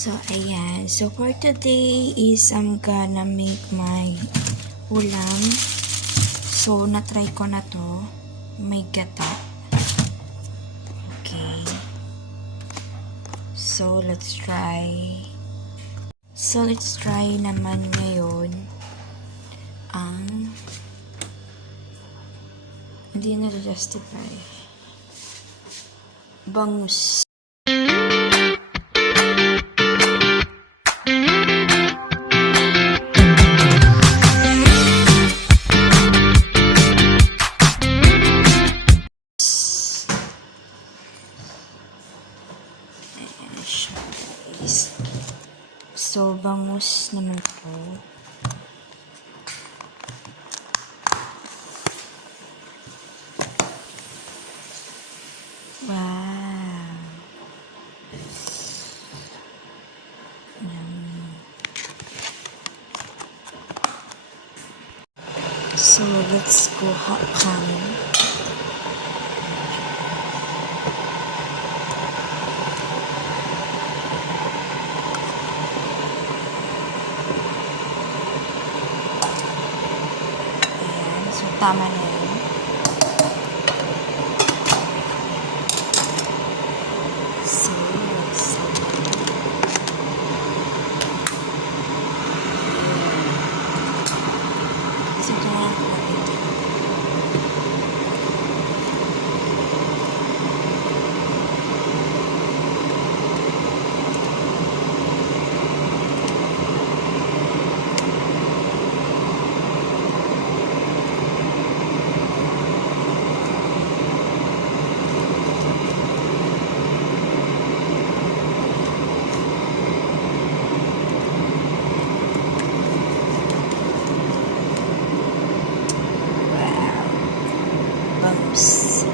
So, ayan. So, for today is I'm gonna make my ulam. So, na-try ko na to. May gata. Okay. So, let's try. So, let's try naman ngayon ang hindi na justify. Bangus. So, bangus naman po. Wow. Yummy. So, let's go hot kanin. So, tama na yun. So, ito na lang po ito. Bangus.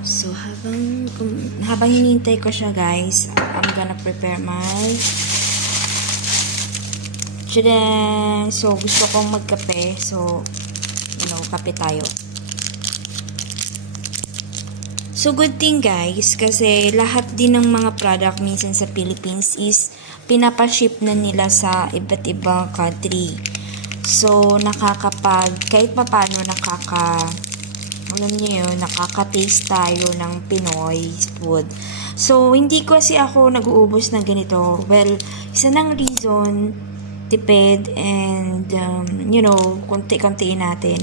So, habang hinihintay ko siya, guys, I'm gonna prepare my chicken. So, gusto kong magkape. So, kape tayo. So, good thing, guys, kasi lahat din ng mga product minsan sa Philippines is pinapaship na nila sa iba't ibang country. So, kahit papano alam niyo yun, nakaka-taste tayo ng Pinoy food. So, hindi kasi ako nag-uubos ng ganito. Well, isa ng reason, tipid, and, konti-kontiin natin.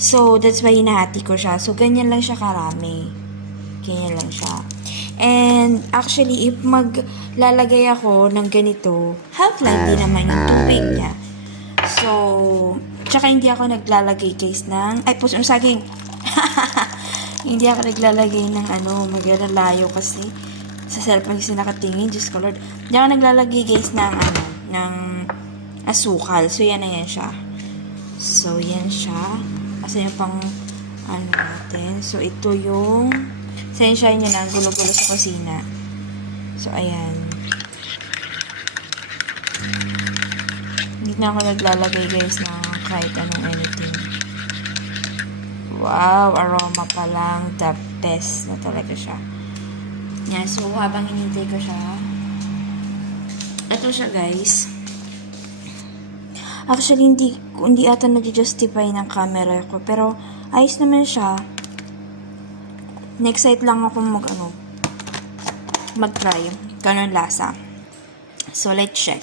So, that's why hinahati ko siya. So, ganyan lang siya karami. Ganyan lang siya. And, actually, if maglalagay ako ng ganito, half lang din naman yung tubig niya. So, tsaka hindi ako naglalagay, guys, ng, saging. Hindi ako naglalagay ng maglalayo kasi sa cellphone kasi nakatingin, Diyos ko Lord. Hindi ako naglalagay, guys, ng asukal. So, yan na yan siya. So, yan siya. Kasi yung pang, natin. So, ito yung, sensya niya na, gulo-gulo sa kusina. So, ayan. Hindi na ako naglalagay, guys, ng kahit anong anything. Wow, aroma pa lang. The best na talaga siya. Yan, so habang hinintay ko siya, ito siya, guys. Actually, hindi ata nag-justify ng camera ko. Pero, ayos naman siya. Na-excite lang ako mag-try. Ganun lasa. So, let's check.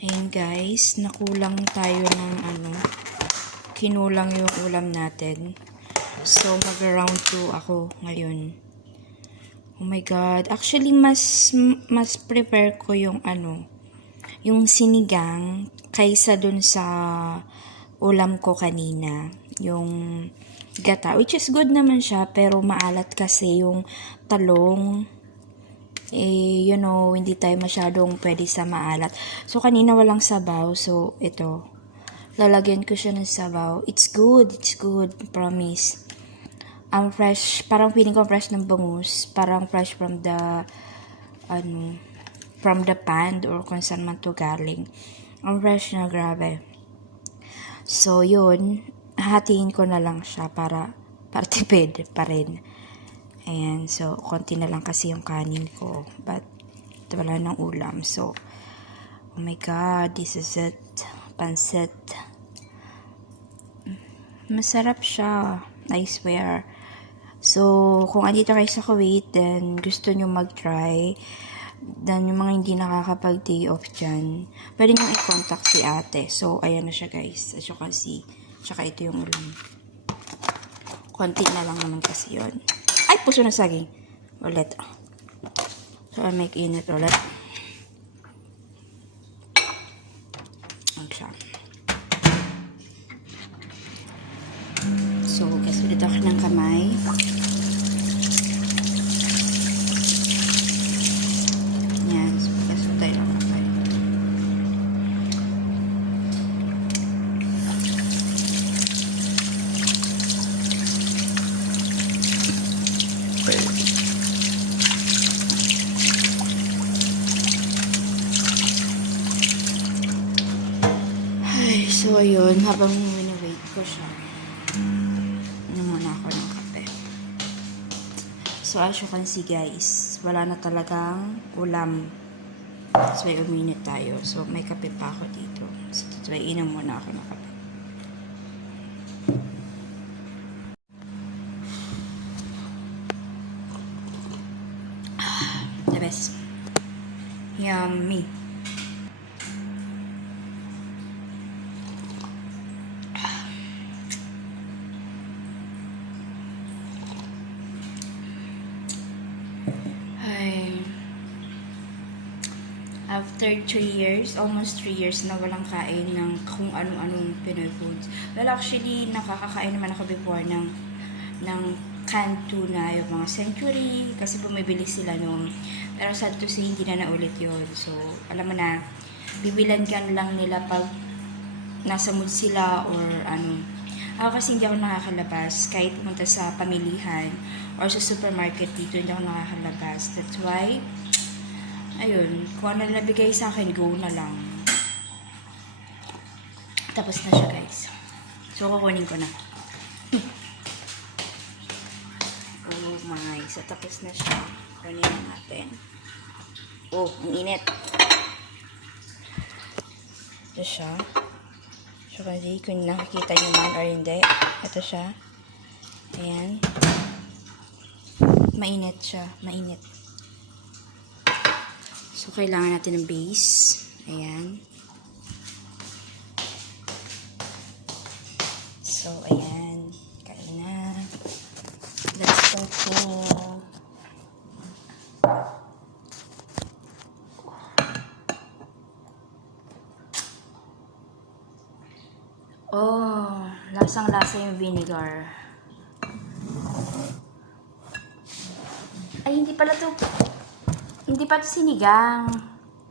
Ayun guys, nakulang tayo ng kinulang yung ulam natin. So, mag-round 2 ako ngayon. Oh my God. Actually, mas prepare ko yung yung sinigang kaysa dun sa ulam ko kanina. Yung gata, which is good naman siya, pero maalat kasi yung talong. Hindi tayo masyadong pwede sa maalat. So, kanina walang sabaw. So, ito. Lalagyan ko siya ng sabaw. It's good, promise. Fresh, parang feeling ko fresh ng bangus. Parang fresh from the pan or kung saan man to galing. Ang fresh na, grabe. So, yun. Hahatiin ko na lang siya para tipid pa rin. Ayan, so, konti na lang kasi yung kanin ko. But, wala nang ulam. So, oh my God, this is it. Pansit. Masarap siya. I swear. So, kung andito kayo sa Kuwait, then gusto nyo mag-try, then yung mga hindi nakakapag-day off dyan, pwede nyo i-contact si ate. So, ayan na siya guys. As you can see. Tsaka ito yung ulam. Konti na lang naman kasi yun. Ay, puso na saging. Ulit. So, I make init ulit. Ang siya. So, guys, ulit ako ng kamay. Yan. So, guys, tayo ng kamay. Ay, so, ayun. Habang wait ko siya, muna ako ng kape. So, as you can see guys, wala na talagang ulam. So, may uminit tayo. So, may kape pa ako dito. So, inom muna ako ng kape. The best. Yummy. After 3 years, almost 3 years na walang kain ng kung anong Pinoy foods. Well, actually, nakakakain naman ako before ng canned tuna, yung mga Century, kasi bumibili sila noon. Pero sad to say, hindi na naulit yun. So, alam mo na, bibilan ka lang nila pag nasa mood sila or Ako kasi hindi ako nakakalabas, kahit pumunta sa pamilihan or sa supermarket dito, hindi ako nakakalabas. That's why, ayun, kung ano nabigay sa akin, go na lang. Tapos na siya guys. So, kukunin ko na. Oh my. So, tapos na siya. Kunin na natin. Oh, ang init. Ito siya. So, kasi kung nakikita nyo man or hindi. Ito siya. Ayan. Mainit siya. Mainit. So, kailangan natin ng base. Ayan. So, ayan. Kain na. Let's continue. Oh, lasang-lasa yung vinegar. Ay, hindi pala to. Hindi pa ito sinigang.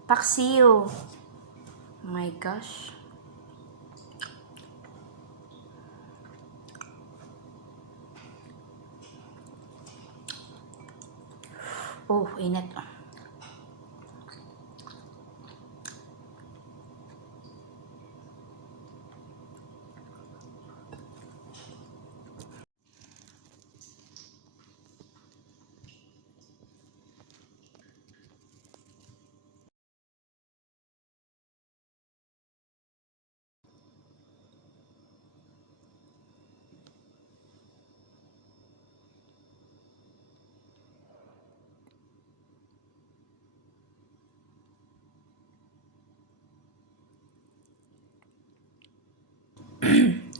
Paksiw. Oh my gosh. Oh, init.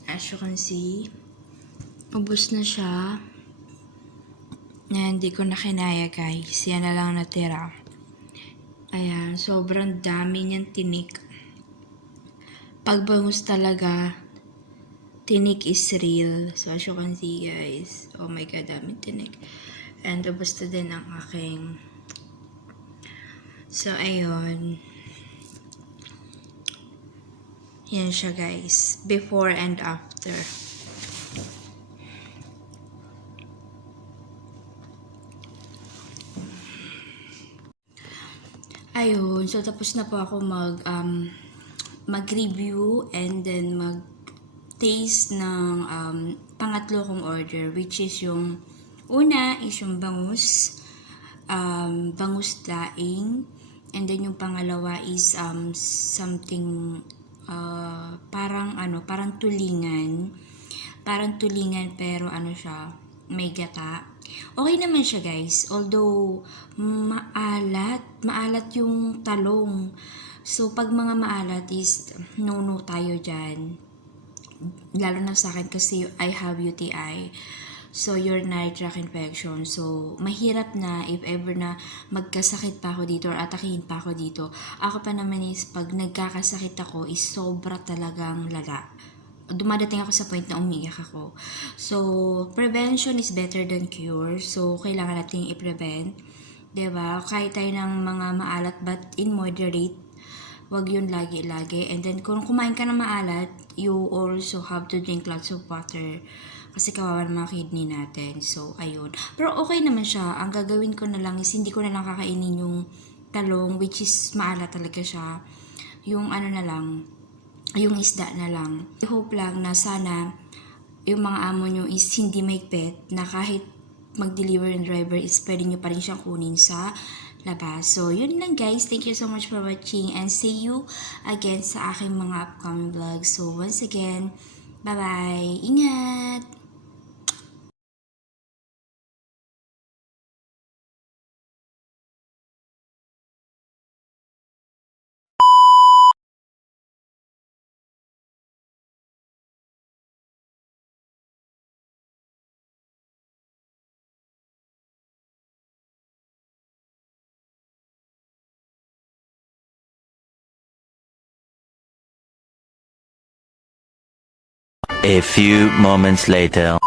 As you can see, ubos na siya. Na hindi ko na kinaya guys. Yan na lang natira. Ayan, sobrang dami niyang tinik. Pagbangus talaga, tinik is real. So as you can see guys, oh my god, dami tinik. And ubos na din ang aking. So ayun. Yan siya guys, before and after. Ayun, so tapos na po ako mag-review and then mag-taste ng pangatlo kong order, which is yung una is yung bangus daing, and then yung pangalawa is something parang tulingan pero ano siya, may gata. Okay naman siya guys, although maalat yung talong. So pag mga maalat is no tayo dyan. Lalo na sa akin kasi I have UTI. So urinary tract infection. So mahirap na if ever na magkasakit pa ako dito or atakihin pa ako dito. Ako pa naman is pag nagkakasakit ako is sobra talagang lala. Dumadating ako sa point na umiyak ako. So, prevention is better than cure. So, kailangan natin i-prevent. 'Di ba? Kahit tayo ng mga maalat but in moderate. Wag yun lagi-lagi. And then, kung kumain ka ng maalat, you also have to drink lots of water. Kasi kawawa ng mga kidney natin. So, ayun. Pero okay naman siya. Ang gagawin ko na lang is hindi ko na lang kakainin yung talong, which is maalat talaga siya. Yung ano na lang, yung isda na lang. I hope lang na sana yung mga amo nyo is hindi maigpit na kahit mag-deliver yung driver is pwede nyo pa rin siyang kunin sa labas. So, yun lang guys. Thank you so much for watching and see you again sa aking mga upcoming vlogs. So, once again, bye-bye. Ingat! A few moments later.